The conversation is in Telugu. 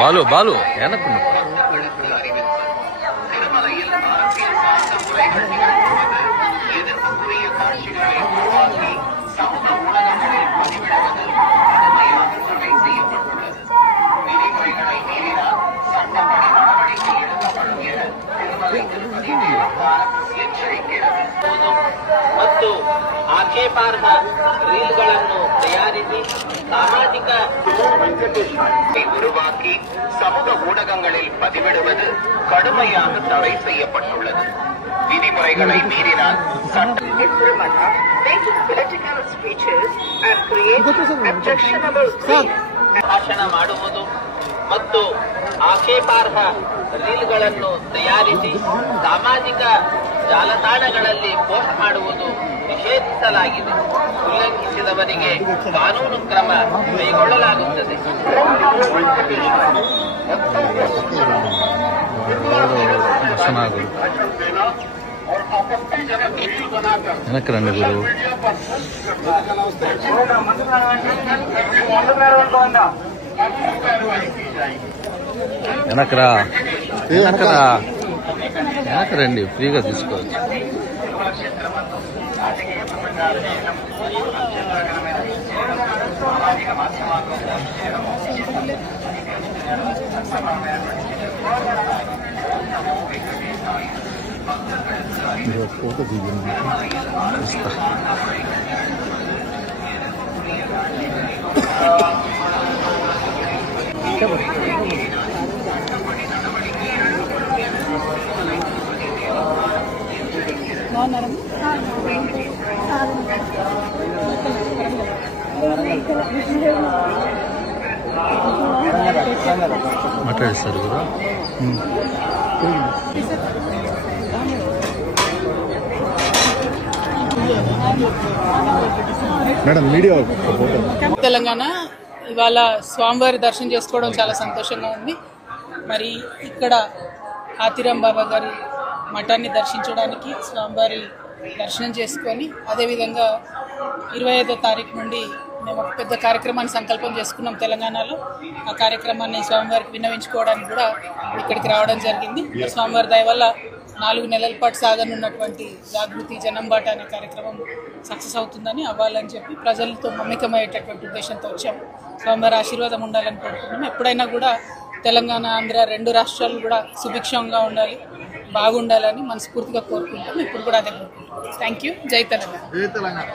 బాలు బాలు எனக்கு ಮತ್ತು ಆಕ್ಷೇಪಾರ್ಹ ರೀಲ್ಗಳನ್ನು ತಯಾರಿಸಿ ಸಾಮಾಜಿಕ உருவாக்கி சமூக ஊடகங்களில் பதிவிடுவது கடுமையாக தடை செய்யப்பட்டுள்ளது. விதிமுறைகளை மீறினால் ಭಾಷಣ ಮಾಡುವುದು ಮತ್ತು ಆಕ್ಷೇಪಾರ್ಹ ರೀಲ್ಗಳನ್ನು ತಯಾರಿಸಿ ಸಾಮಾಜಿಕ ಜಾಲತಾಣಗಳಲ್ಲಿ ಪೋಸ್ಟ್ ಮಾಡುವುದು ನಿಷೇಧಿಸಲಾಗಿದೆ. ಉಲ್ಲಂಘಿಸಿದವರಿಗೆ ಕಾನೂನು ಕ್ರಮ ಕೈಗೊಳ್ಳಲಾಗುತ್ತದೆ. రండి ఫ్రీగా తీసుకోవచ్చు. ఫోటో దిగింది. మాట్లాడిస్తారు కదా. మేడం మీడియా తెలంగాణ ఇవాళ స్వామివారి దర్శనం చేసుకోవడం చాలా సంతోషంగా ఉంది. మరి ఇక్కడ ఆతిరాం బాబా గారి మఠాన్ని దర్శించడానికి స్వామివారి దర్శనం చేసుకొని అదేవిధంగా 25వ తారీఖు నుండి మేము ఒక పెద్ద కార్యక్రమాన్ని సంకల్పం చేసుకున్నాం తెలంగాణలో. ఆ కార్యక్రమాన్ని స్వామివారికి విన్నవించుకోవడానికి కూడా ఇక్కడికి రావడం జరిగింది. స్వామివారి దయ వల్ల 4 నెలల పాటు సాగనున్నటువంటి జాగృతి జనంబాట అనే కార్యక్రమం సక్సెస్ అవుతుందని అవ్వాలని చెప్పి ప్రజలతో మమేకమయ్యేటటువంటి ఉద్దేశంతో వచ్చాము. స్వామివారి ఆశీర్వాదం ఉండాలని కోరుకుంటున్నాం. ఎప్పుడైనా కూడా తెలంగాణ ఆంధ్ర 2 రాష్ట్రాలు కూడా సుభిక్షంగా ఉండాలి, బాగుండాలని మనస్ఫూర్తిగా కోరుకుంటాం. ఇప్పుడు కూడా అదే కోరుకుంటున్నాం. Thank you. జై తెలంగాణ.